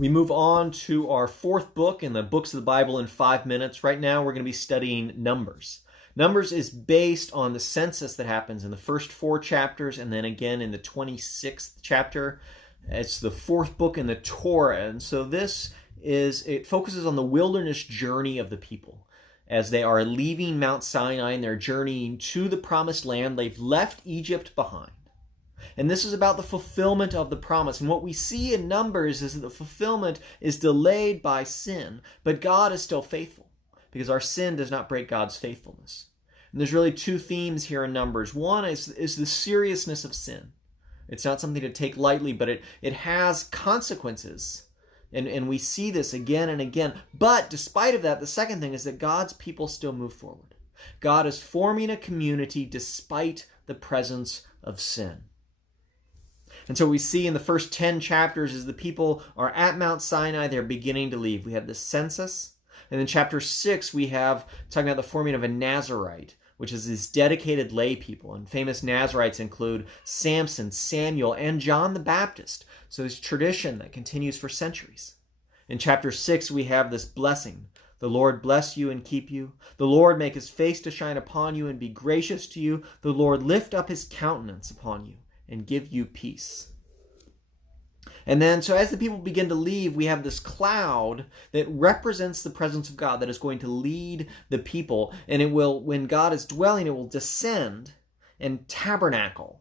We move on to our fourth book in the books of the Bible in 5 minutes. Right now, we're going to be studying Numbers. Numbers is based on the census that happens in the first 4 chapters and then again in the 26th chapter. It's the fourth book in the Torah. And so it focuses on the wilderness journey of the people as they are leaving Mount Sinai and they're journeying to the promised land. They've left Egypt behind. And this is about the fulfillment of the promise. And what we see in Numbers is that the fulfillment is delayed by sin, but God is still faithful because our sin does not break God's faithfulness. And there's really 2 themes here in Numbers. One is the seriousness of sin. It's not something to take lightly, but it has consequences. And we see this again and again. But despite of that, the second thing is that God's people still move forward. God is forming a community despite the presence of sin. And so we see in the first 10 chapters as the people are at Mount Sinai, they're beginning to leave. We have the census. And in chapter 6, we have talking about the forming of a Nazirite, which is these dedicated lay people. And famous Nazirites include Samson, Samuel, and John the Baptist. So it's tradition that continues for centuries. In chapter 6, we have this blessing. The Lord bless you and keep you. The Lord make his face to shine upon you and be gracious to you. The Lord lift up his countenance upon you and give you peace. And then, so as the people begin to leave, we have this cloud that represents the presence of God that is going to lead the people. And it will, when God is dwelling, it will descend and tabernacle.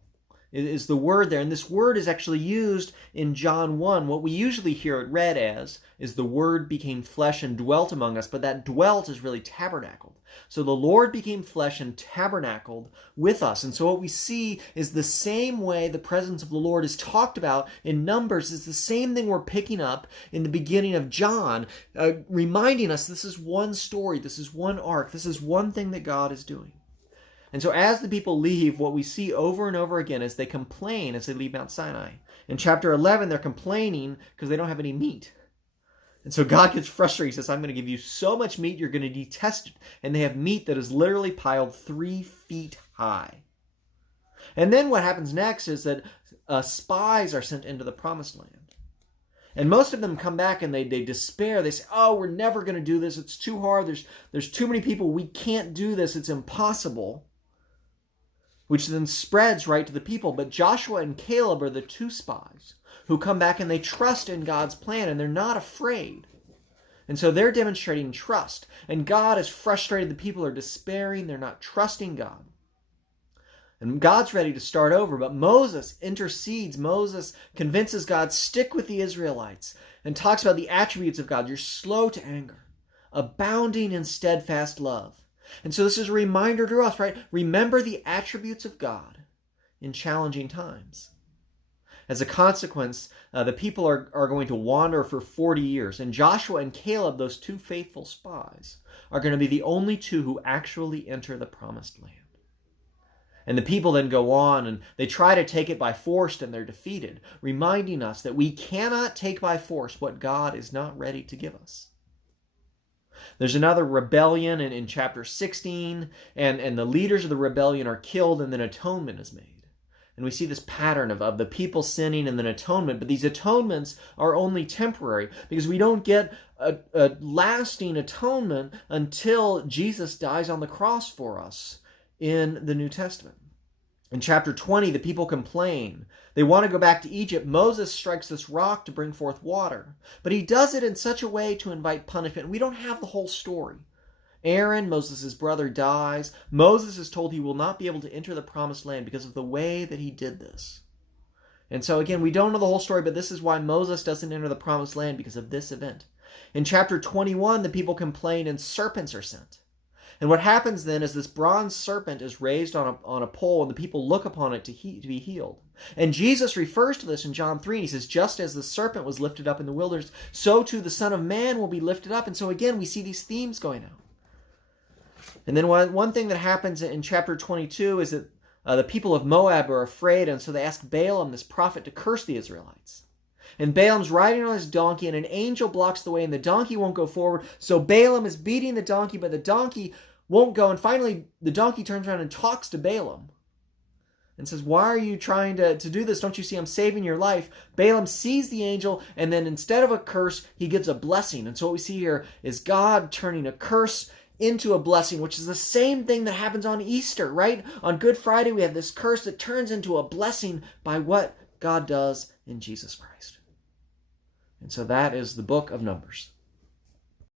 It is the word there. And this word is actually used in John 1. What we usually hear it read as is the word became flesh and dwelt among us. But that dwelt is really tabernacled. So the Lord became flesh and tabernacled with us. And so what we see is the same way the presence of the Lord is talked about in Numbers is the same thing we're picking up in the beginning of John, reminding us this is one story, this is one arc, this is one thing that God is doing. And so as the people leave, what we see over and over again is they complain as they leave Mount Sinai. In chapter 11, they're complaining because they don't have any meat. And so God gets frustrated. He says, I'm going to give you so much meat, you're going to detest it. And they have meat that is literally piled 3 feet high. And then what happens next is that spies are sent into the promised land. And most of them come back and they despair. They say, oh, we're never going to do this. It's too hard. There's too many people. We can't do this. It's impossible. Which then spreads right to the people. But Joshua and Caleb are the 2 spies who come back and they trust in God's plan and they're not afraid. And so they're demonstrating trust. And God is frustrated. The people are despairing. They're not trusting God. And God's ready to start over. But Moses intercedes. Moses convinces God, stick with the Israelites. And talks about the attributes of God. You're slow to anger, abounding in steadfast love. And so this is a reminder to us, right? Remember the attributes of God in challenging times. As a consequence, the people are going to wander for 40 years. And Joshua and Caleb, those 2 faithful spies, are going to be the only 2 who actually enter the promised land. And the people then go on and they try to take it by force and they're defeated, reminding us that we cannot take by force what God is not ready to give us. There's another rebellion in chapter 16, and the leaders of the rebellion are killed, and then atonement is made. And we see this pattern of the people sinning and then atonement, but these atonements are only temporary because we don't get a lasting atonement until Jesus dies on the cross for us in the New Testament. In chapter 20, the people complain. They want to go back to Egypt. Moses strikes this rock to bring forth water. But he does it in such a way to invite punishment. We don't have the whole story. Aaron, Moses' brother, dies. Moses is told he will not be able to enter the promised land because of the way that he did this. And so again, we don't know the whole story, but this is why Moses doesn't enter the promised land, because of this event. In chapter 21, the people complain and serpents are sent. And what happens then is this bronze serpent is raised on a pole, and the people look upon it to be healed. And Jesus refers to this in John 3, and he says, just as the serpent was lifted up in the wilderness, so too the Son of Man will be lifted up. And so again, we see these themes going out. And then one thing that happens in chapter 22 is that the people of Moab are afraid, and so they ask Balaam, this prophet, to curse the Israelites. And Balaam's riding on his donkey, and an angel blocks the way, and the donkey won't go forward. So Balaam is beating the donkey, but the donkey won't go. And finally, the donkey turns around and talks to Balaam. and says, why are you trying to do this? Don't you see I'm saving your life? Balaam sees the angel, and then instead of a curse, he gives a blessing. And so what we see here is God turning a curse into a blessing, which is the same thing that happens on Easter, right? On Good Friday, we have this curse that turns into a blessing by what God does in Jesus Christ. And so that is the book of Numbers.